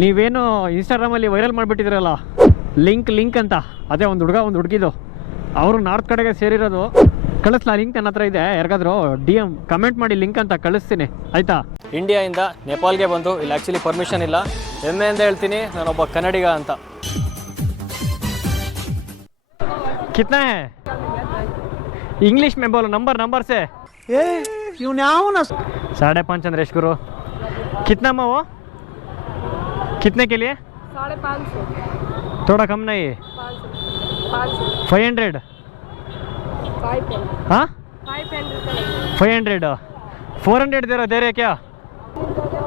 ನೀವೇನು ಇನ್ಸ್ಟಾಗ್ರಾಮಲ್ಲಿ viral ಮಾಡಿಬಿಟ್ಟಿದ್ರಲ್ಲ link ಅಂತ, ಅದೇ ಒಂದು ಹುಡುಗ ಒಂದು ಹುಡುಗಿದು ಅವರು ನಾರ್ತ್ ಕಡೆಗೆ ಸೇರಿರೋದು. ಕಳಿಸ್ಲಾ ಲಿಂಕ್? ನನ್ನ ಹತ್ರ ಇದೆ, ಯಾರಿಗಾದರೂ DM ಕಮೆಂಟ್ ಮಾಡಿ ಲಿಂಕ್ ಅಂತ ಕಳಿಸ್ತೀನಿ ಆಯಿತಾ. ಇಂಡಿಯಾಯಿಂದ ನೇಪಾಲ್ಗೆ ಬಂದು ಇಲ್ಲಿ ಆ್ಯಕ್ಚುಲಿ ಪರ್ಮಿಷನ್ ಇಲ್ಲ, ಹೆಮ್ಮೆಯಿಂದ ಹೇಳ್ತೀನಿ ನಾನೊಬ್ಬ ಕನ್ನಡಿಗ ಅಂತ. ಕಿತ್ನಾ इंग्लिश में बोलो, नंबर से। क्यों नहीं आओ ना? 5.5 चंद्रेश गुरु। कितना में वो? कितने के लिए? 550। थोड़ा कम नहीं? 500। हाँ 500। 400 दे रहे क्या?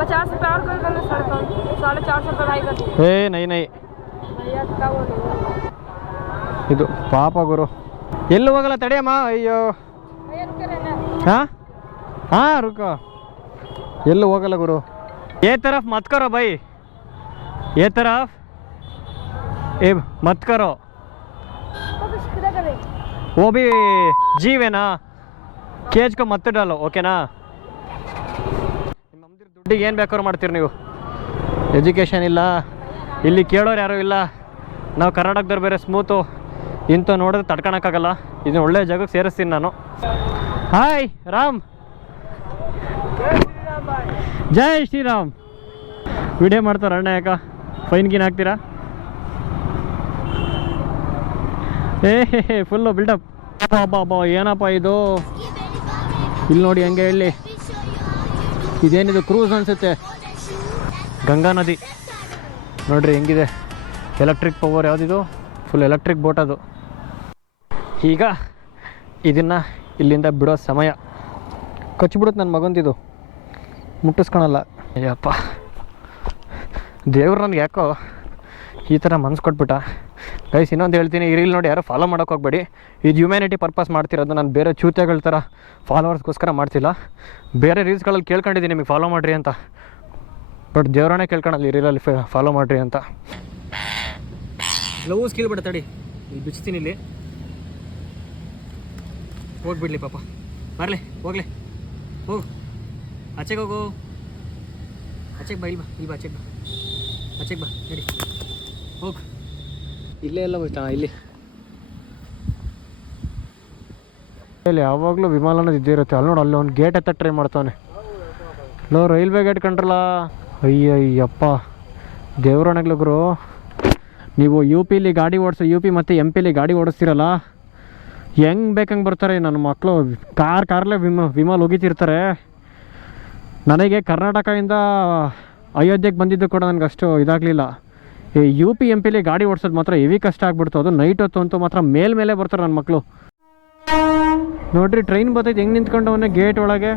50 रुपये और कर देना, 450 रुपये भाई कर। नहीं ಇದು ಪಾಪ ಗುರು, ಎಲ್ಲೂ ಹೋಗಲ್ಲ ತಡೆಯಮ್ಮ. ಅಯ್ಯೋ हाँ रुको, ಎಲ್ಲೂ ಹೋಗಲ್ಲ ಗುರು. ये तरफ मत करो भाई, ये तरफ ए मत करो, वो भी जीव है ना, केज को मत डालो, ಓಕೆನಾ? ನಮ್ಮದಿರ ದುಡ್ಡಿಗೆ ಏನು ಬೇಕಾದ್ರೂ ಮಾಡ್ತೀರಿ ನೀವು. ಎಜುಕೇಷನ್ ಇಲ್ಲ, ಇಲ್ಲಿ ಕೇಳೋರು ಯಾರೂ ಇಲ್ಲ. ನಾವು ಕರ್ನಾಟಕದವ್ರು ಬೇರೆ ಸ್ಮೂತು, ಇಂಥ ನೋಡಿದ್ರೆ ತಡ್ಕೊಳಕ್ಕಾಗಲ್ಲ. ಇದನ್ನ ಒಳ್ಳೆ ಜಾಗಕ್ಕೆ ಸೇರಿಸ್ತೀನಿ ನಾನು. ಹಾಯ್ ರಾಮ್, ಜೈ ಶ್ರೀರಾಮ್. ವಿಡಿಯೋ ಮಾಡ್ತಾರೆ ಅಣ್ಣ, ಯಾಕ ಫೈನ್ ಗೀನ್ ಹಾಕ್ತೀರಾ? Full buildup. ಅಬ್ಬಾ ಏನಪ್ಪ ಇದು, ಇಲ್ಲಿ ನೋಡಿ ಹಂಗೆ ಹೇಳಿ. ಇದೇನಿದು ಕ್ರೂಸ್ ಅನಿಸುತ್ತೆ, ಗಂಗಾ ನದಿ ನೋಡ್ರಿ ಹೆಂಗಿದೆ. ಎಲೆಕ್ಟ್ರಿಕ್ ಪವರ್ ಯಾವುದಿದು, ಫುಲ್ ಎಲೆಕ್ಟ್ರಿಕ್ ಬೋಟ್ ಅದು. ಈಗ ಇದನ್ನು ಇಲ್ಲಿಂದ ಬಿಡೋ ಸಮಯ. ಕಚ್ಚಿಬಿಡುತ್ತೆ ನನ್ನ ಮಗಂದಿದು, ಮುಟ್ಟಿಸ್ಕೊಳಲ್ಲ. ಅಯ್ಯಪ್ಪ ದೇವ್ರು ನನಗೆ ಯಾಕೋ ಈ ಥರ ಮನ್ಸು ಕೊಟ್ಬಿಟ್ಟ. ಗೈಸ್ ಇನ್ನೊಂದು ಹೇಳ್ತೀನಿ, ಈ ರೀಲ್ ನೋಡಿ ಯಾರು ಫಾಲೋ ಮಾಡೋಕೆ ಹೋಗ್ಬೇಡಿ. ಇದು ಹ್ಯುಮ್ಯಾನಿಟಿ ಪರ್ಪಸ್ ಮಾಡ್ತಿರೋದು, ನಾನು ಬೇರೆ ಚೂತೆಗಳ ಥರ ಫಾಲೋವರ್ಸ್ಗೋಸ್ಕರ ಮಾಡ್ತಿಲ್ಲ. ಬೇರೆ ರೀಲ್ಸ್ಗಳಲ್ಲಿ ಕೇಳ್ಕೊಂಡಿದ್ದೀನಿ ನಿಮಗೆ ಫಾಲೋ ಮಾಡಿರಿ ಅಂತ, ಬಟ್ ದೇವ್ರನ್ನೇ ಕೇಳ್ಕೊಳಲ್ಲ ಈ ರೀಲಲ್ಲಿ ಫಾಲೋ ಮಾಡಿರಿ ಅಂತ. ಲವ್ ಸ್ಕಿಲ್ ಬಿಡ ತಡಿ, ಇಲ್ಲಿ ಬಿಚ್ತೀನಿ. ಇಲ್ಲಿ ಹೋಗ್ಬಿಡ್ಲಿ ಪಾಪ, ಬರಲಿ ಹೋಗ್ಲಿ, ಹೋಗು ಆಚೆಗೆ ಹೋಗು, ಆಚೆಗೆ ಬಾ, ಇಲ್ಲಿ ಬಾ ಆಚೆಗೆ ಬಾ ನಡಿ, ಹೋಗು. ಇಲ್ಲೇ ಎಲ್ಲ ಹೋಯ್ತಾ ಇಲ್ಲಿ ಯಾವಾಗಲೂ ವಿಮಾನ ಅನ್ನೋದು ಇದ್ದೇ ಇರುತ್ತೆ. ಅಲ್ಲಿ ನೋಡಿ, ಅಲ್ಲಿ ಒಂದು ಗೇಟ್ ಎತ್ತ ಟ್ರೈ ಮಾಡ್ತಾನೆ. ಲೋ ರೈಲ್ವೆ ಗೇಟ್ ಕಂಡ್ರಲ್ಲ, ಅಯ್ಯಯ್ಯಪ್ಪ ದೇವ್ರಣೆಗ್ಲು ಗುರು. ನೀವು ಯು ಪಿಲಿ ಗಾಡಿ ಯು ಪಿ ಮತ್ತು MP ಗಾಡಿ ಓಡಿಸ್ತಿರಲ್ಲ, ಹೆಂಗೆ ಬೇಕಂಗೆ ಬರ್ತಾರೆ ನನ್ನ ಮಕ್ಕಳು. ಕಾರಲ್ಲೇ ವಿಮಾಲ್ ಹೋಗಿತಿರ್ತಾರೆ. ನನಗೆ ಕರ್ನಾಟಕದಿಂದ ಅಯೋಧ್ಯೆಗೆ ಬಂದಿದ್ದು ಕೂಡ ನನಗೆ ಅಷ್ಟು ಇದಾಗಲಿಲ್ಲ. ಈ UP MP ಗಾಡಿ ಓಡಿಸೋದು ಮಾತ್ರ ಹೆವಿ ಕಷ್ಟ ಆಗ್ಬಿಡ್ತು. ಅದು ನೈಟ್ ಹೊತ್ತು ಅಂತೂ ಮಾತ್ರ ಮೇಲೆ ಬರ್ತಾರೆ ನನ್ನ ಮಕ್ಕಳು. ನೋಡ್ರಿ ಟ್ರೈನ್ ಬರ್ತೈತೆ ಹೆಂಗೆ ನಿಂತ್ಕೊಂಡವನ್ನೇ ಗೇಟ್ ಒಳಗೆ.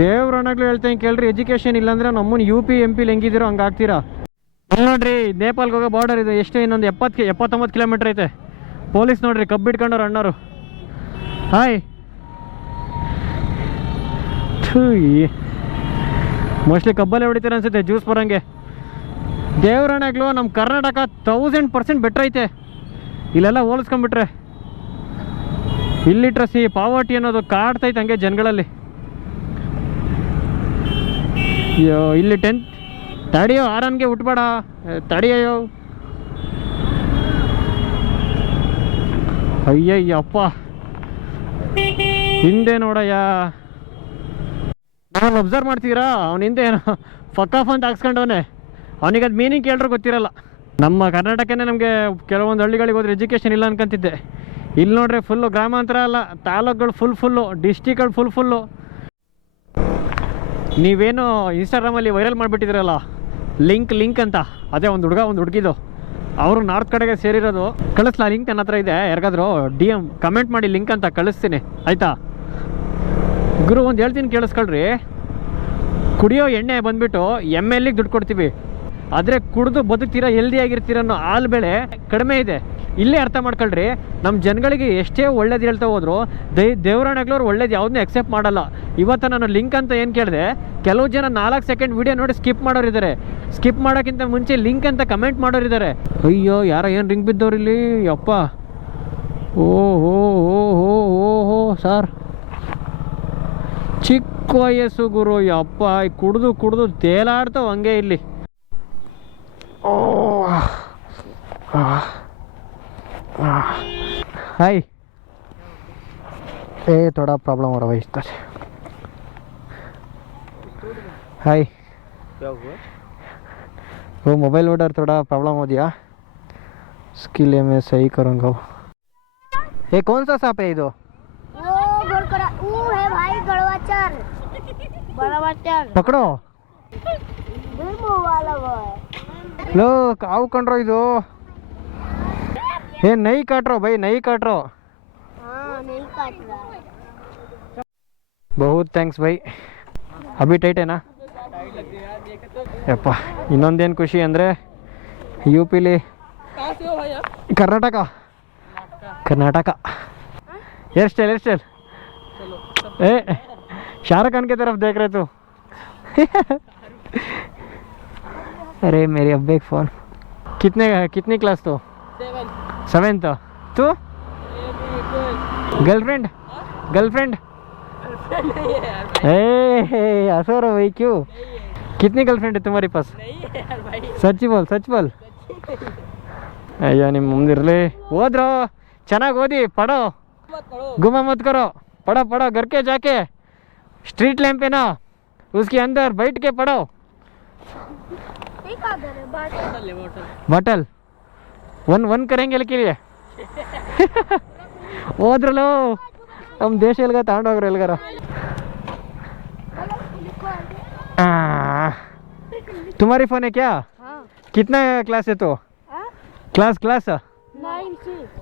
ದೇವ್ರಣೆಗ್ಲು ಹೇಳ್ತೇನೆ ಕೇಳ್ರಿ, ಎಜುಕೇಷನ್ ಇಲ್ಲಾಂದರೆ ನಮ್ಮನ್ನು UP MP ಹೆಂಗಿದ್ದೀರೋ ಹಂಗೆ ಆಗ್ತೀರಾ. ನೋಡ್ರಿ ನೇಪಾಲ್ಗೆ ಹೋಗೋ ಬಾರ್ಡರ್ ಇದು, ಎಷ್ಟು ಇನ್ನೊಂದು 79 ಕಿಲೋಮೀಟ್ರ್ ಐತೆ. ಪೊಲೀಸ್ ನೋಡ್ರಿ ಕಬ್ಬಿಟ್ಕೊಂಡವ್ರು ಅಣ್ಣರು. ಹಾಯ್ ಮೋಸ್ಟ್ಲಿ ಕಬ್ಬಲ್ಲೇ ಹೊಡಿತೀರ ಅನ್ಸುತ್ತೆ, ಜ್ಯೂಸ್ ಬರೋಂಗೆ. ದೇವ್ರಣೆಗ್ಲು ನಮ್ಮ ಕರ್ನಾಟಕ 1000% ಬೆಟ್ರ್ ಐತೆ ಇಲ್ಲೆಲ್ಲ ಹೋಲಿಸ್ಕೊಂಡ್ಬಿಟ್ರೆ. ಇಲ್ಲಿಟ್ರಸಿ ಪಾವರ್ಟಿ ಅನ್ನೋದು ಕಾಡ್ತೈತೆ ಹಂಗೆ ಜನಗಳಲ್ಲಿ. ಅಯ್ಯೋ ಇಲ್ಲಿ 10 ತಡಿಯೋ, ಆರನ್ಗೆ ಉಟ್ಬೇಡ, ತಡಿಯೋ. ಅಯ್ಯಯ್ಯಪ್ಪ ಹಿಂದೆ ನೋಡಯ್ಯ, ನಾನು ಅಬ್ಸರ್ವ್ ಮಾಡ್ತೀರಾ ಅವ್ನ ಹಿಂದೆ ಏನೋ ಫಕಾಫ್ ಅಂತ ಹಾಕ್ಸ್ಕೊಂಡವನೆ. ಅವನಿಗೆ ಅದು ಮೀನಿಂಗ್ ಕೇಳ್ರೂ ಗೊತ್ತಿರಲ್ಲ. ನಮ್ಮ ಕರ್ನಾಟಕನೇ ನಮಗೆ ಕೆಲವೊಂದು ಹಳ್ಳಿಗಳಿಗೆ ಹೋದ್ರೆ ಎಜುಕೇಷನ್ ಇಲ್ಲ ಅನ್ಕೊಂತಿದ್ದೆ. ಇಲ್ಲಿ ನೋಡ್ರೆ ಫುಲ್ಲು ಗ್ರಾಮಾಂತರ ಅಲ್ಲ, ತಾಲೂಕುಗಳು ಫುಲ್ಲು, ಡಿಸ್ಟಿಕ್ಗಳು ಫುಲ್ಲು. ನೀವೇನು ಇನ್ಸ್ಟಾಗ್ರಾಮಲ್ಲಿ ವೈರಲ್ ಮಾಡಿಬಿಟ್ಟಿದ್ರಲ್ಲ ಲಿಂಕ್ ಅಂತ, ಅದೇ ಒಂದು ಹುಡುಗ ಒಂದು ಹುಡುಗಿದು ಅವರು ನಾರ್ತ್ ಕಡೆಗೆ ಸೇರಿರೋದು. ಕಳಿಸ್ಲಾ ಲಿಂಕ್? ನನ್ನ ಹತ್ರ ಇದೆ, ಯಾರಿಗಾದರೂ DM ಕಮೆಂಟ್ ಮಾಡಿ ಲಿಂಕ್ ಅಂತ ಕಳಿಸ್ತೀನಿ ಆಯಿತಾ. ಗುರು ಒಂದು ಹೇಳ್ತೀನಿ ಕೇಳಿಸ್ಕೊಳ್ರಿ, ಕುಡಿಯೋ ಎಣ್ಣೆ ಬಂದುಬಿಟ್ಟು MLಗೆ ದುಡ್ಡು ಕೊಡ್ತೀವಿ, ಆದರೆ ಕುಡಿದು ಬದುಕ್ತೀರಾ ಹೆಲ್ದಿಯಾಗಿರ್ತೀರ ಅನ್ನೋ ಹಾಲು ಬೆಳೆ ಕಡಿಮೆ ಇದೆ. ಇಲ್ಲೇ ಅರ್ಥ ಮಾಡ್ಕೊಳ್ರಿ, ನಮ್ಮ ಜನಗಳಿಗೆ ಎಷ್ಟೇ ಒಳ್ಳೇದು ಹೇಳ್ತಾ ಹೋದ್ರು ದೇವ್ರಣೆಗ್ಲವ್ರು ಒಳ್ಳೇದು ಯಾವುದನ್ನೂ ಎಕ್ಸೆಪ್ಟ್ ಮಾಡಲ್ಲ. ಇವತ್ತು ನಾನು ಲಿಂಕ್ ಅಂತ ಏನು ಕೇಳಿದೆ, ಕೆಲವು ಜನ 4 ಸೆಕೆಂಡ್ ವೀಡಿಯೋ ನೋಡಿ ಸ್ಕಿಪ್ ಮಾಡೋರಿದ್ದಾರೆ. ಸ್ಕಿಪ್ ಮಾಡೋಕ್ಕಿಂತ ಮುಂಚೆ ಲಿಂಕ್ ಅಂತ ಕಮೆಂಟ್ ಮಾಡೋರಿದ್ದಾರೆ. ಅಯ್ಯೋ ಯಾರೋ ಏನು ರಿಂಗ್ ಬಿದ್ದವ್ರು ಇಲ್ಲಿ, ಯಪ್ಪ. ಓಹೋ ಸರ್, ಚಿಕ್ಕ ವಯಸ್ಸು ಗುರು, ಯಪ್ಪ ಕುಡಿದು ತೇಲಾಡ್ತಾವ ಹಂಗೆ ಇಲ್ಲಿ. हाय ए थोड़ा प्रॉब्लम हो रहा भाई इसका हाय क्या हुआ? वो मोबाइल ऑर्डर थोड़ा प्रॉब्लम हो गया इसके लिए मैं सही करूँगा ये कौन सा सांप है ये दो वो है भाई गड़वाचर गड़वाचर पकड़ो वाला वो है लो काऊ कंड्रो इधो ये नहीं काट रहा भाई नहीं काट रहा हाँ नहीं काट रहा है बहुत ಥ್ಯಾಂಕ್ಸ್ भाई अभी टाइट है ना ಯಪ್ಪ ಇನ್ನೊಂದೇನು ಖುಷಿ ಅಂದರೆ ಯು ಪಿಲಿ कर्नाटक हेयर स्टाइल ए शाहरुख खान की तरफ देख रहे तू अरे मेरे अब्बे एक फ़ोन कितनी क्लास तो 7th तू गर्लफ्रेंड हंसो रहा भाई क्यों कितनी गर्लफ्रेंड है तुम्हारे पास सच बोल अಯ್ಯೋ ನಿಮ್ಮ ಮುಂದಿರಲಿ ಓದ್ರೋ ಚೆನ್ನಾಗಿ ಓದಿ पढ़ो गुमा मत करो पढ़ो घर के जाके स्ट्रीट लैंप है ना उसके अंदर बैठ के पढ़ो बॉटल वन करेंगे के लिए ಓದ್ರಲ್ಲೋ ನಮ್ಮ ದೇಶ ಎಲ್ಗ ತಗೊಂಡೋಗ್ರಿ ಎಲ್ಗಾರ तुम्हारी फोन है क्या कितना क्लास है तो क्लास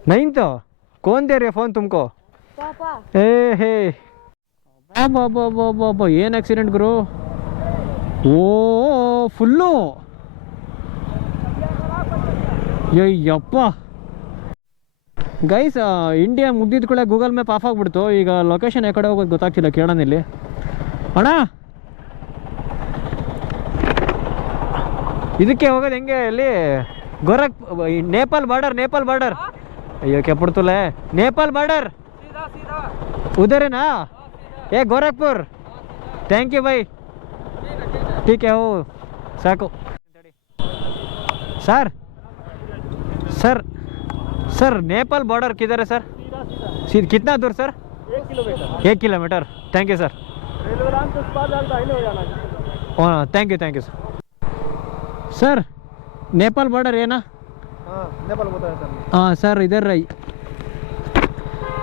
9 तो कौन दे रहे फोन तुमको पापा ए हे बाबा ಏನು ಆಕ್ಸಿಡೆಂಟ್ ಗುರು ಓ ಫುಲ್ಲು ಯಪ್ಪ ಗೈಸ್ ಇಂಡಿಯಾ ಮುಗ್ದಿದ ಕೂಡ ಗೂಗಲ್ ಮ್ಯಾಪ್ ಆಫ್ ಆಗಿಬಿಡ್ತು ಈಗ ಲೊಕೇಶನ್ ಯಾವ ಕಡೆ ಹೋಗೋದು ಗೊತ್ತಾಗ್ತಿಲ್ಲ ಕೇಳೋಣ ಇಲ್ಲಿ ಅಣ್ಣ ಇದಕ್ಕೆ ಹೋಗೋದು ಹೆಂಗೆ ಇಲ್ಲಿ नेपाल बॉर्डर अयो क्या पड़तुले नेपाल बॉर्डर उधर है ना ये गोरखपुर थैंक यू भाई ठीक है वो साको सर नेपाल बॉर्डर किधर है सर सीधा कितना दूर sir 1 kilometre thank you sir thank you sir Nepal border है ना हाँ नेपाल होता है सर हाँ सर इधर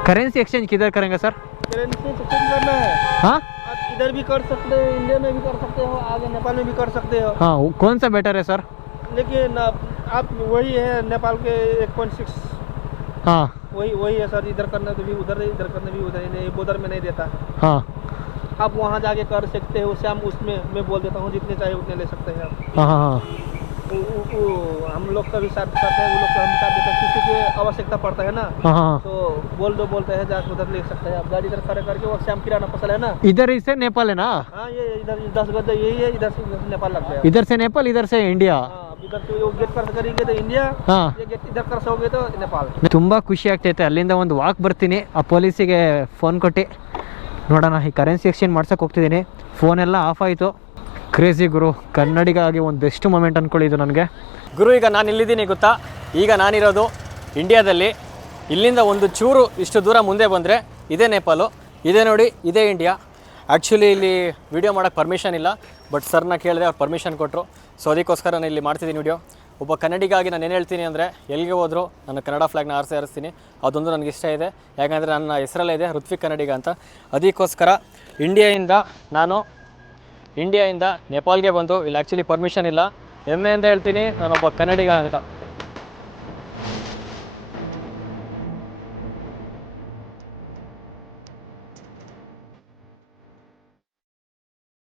करेंसी एक्सचेंज किधर करेंगे सर करेंसी एक्सचेंज करना है हाँ आप इधर भी कर सकते हो इंडिया में भी कर सकते हो आगे नेपाल में भी कर सकते हो हाँ कौन सा बेटर है सर लेकिन आप वही है नेपाल के 1.6 हाँ वही है सर इधर करना तो भी उधर करना भी उधर नहीं बॉर्डर में नहीं देता हाँ आप वहाँ जाके कर सकते हो शाम उसमें मैं बोल देता हूँ जितने चाहिए उतने ले सकते हैं आप हाँ हाँ हम लोग का भी साथ करते हैं वो लोग का हम साथ देते हैं किसी की आवश्यकता पड़ता है ना हाँ हाँ तो बोलते हैं जाके उधर ले सकते हैं आप गाड़ी इधर खड़े करके वो शाम किराना फसल है ना इधर से नेपाल है ना हाँ ये इधर 10 गज यही है इधर से नेपाल लग गया इधर से नेपाल इधर से इंडिया हाँ इधर से वो गेट कर करेंगे तो इंडिया हाँ ये गेट इधर कर सकोगे तो नेपाल ತುಂಬ ಖುಷಿ ಆಗ್ತೈತೆ ಅಲ್ಲಿಂದ ಒಂದು ವಾಕ್ ಬರ್ತೀನಿ ಆ ಪೊಲೀಸಿಗೆ ಫೋನ್ ಕೊಟ್ಟು ನೋಡೋಣ ಈ ಕರೆನ್ಸಿ ಎಕ್ಸ್ಚೇಂಜ್ ಮಾಡ್ಸಕ್ಕೆ ಹೋಗ್ತಿದ್ದೀನಿ ಫೋನೆಲ್ಲ ಆಫ್ ಆಯಿತು ಕ್ರೇಜಿ ಗುರು ಕನ್ನಡಿಗಾಗಿ ಒಂದು ಬೆಸ್ಟ್ ಮೂಮೆಂಟ್ ಅಂದ್ಕೊಳ್ಳಿ ಇದು ನನಗೆ ಗುರು ಈಗ ನಾನು ಇಲ್ಲಿದ್ದೀನಿ ಗೊತ್ತಾ ಈಗ ನಾನಿರೋದು ಇಂಡಿಯಾದಲ್ಲಿ ಇಲ್ಲಿಂದ ಒಂದು ಚೂರು ಇಷ್ಟು ದೂರ ಮುಂದೆ ಬಂದರೆ ಇದೇ ನೇಪಾಲು ಇದೇ ನೋಡಿ ಇದೇ ಇಂಡಿಯಾ ಆ್ಯಕ್ಚುಲಿ ಇಲ್ಲಿ ವಿಡಿಯೋ ಮಾಡೋಕ್ಕೆ ಪರ್ಮಿಷನ್ ಇಲ್ಲ ಬಟ್ ಸರ್ನ ಕೇಳಿದೆ ಅವ್ರು ಪರ್ಮಿಷನ್ ಕೊಟ್ಟರು ಸೊ ಅದಕ್ಕೋಸ್ಕರ ನಾನು ಇಲ್ಲಿ ಮಾಡ್ತಿದ್ದೀನಿ ವಿಡಿಯೋ ಒಬ್ಬ ಕನ್ನಡಿಗಾಗಿ ನಾನು ಏನು ಹೇಳ್ತೀನಿ ಅಂದರೆ ಎಲ್ಲಿಗೆ ಹೋದರೂ ನಾನು ಕನ್ನಡ ಫ್ಲಾಗ್ನ ಆರಿಸ್ತೀನಿ ಅದೊಂದು ನನಗೆ ಇಷ್ಟ ಇದೆ ಯಾಕಂದರೆ ನನ್ನ ಹೆಸರಲ್ಲೇ ಇದೆ ಋತ್ವಿಕ್ ಕನ್ನಡಿಗ ಅಂತ ಅದಕ್ಕೋಸ್ಕರ ಇಂಡಿಯಾಯಿಂದ ನೇಪಾಲ್ಗೆ ಬಂದು ಇಲ್ಲಿ ಆ್ಯಕ್ಚುಲಿ ಪರ್ಮಿಷನ್ ಇಲ್ಲ ಹೆಮ್ಮೆ ಅಂತ ಹೇಳ್ತೀನಿ ನಾನೊಬ್ಬ ಕನ್ನಡಿಗ ಅಂತ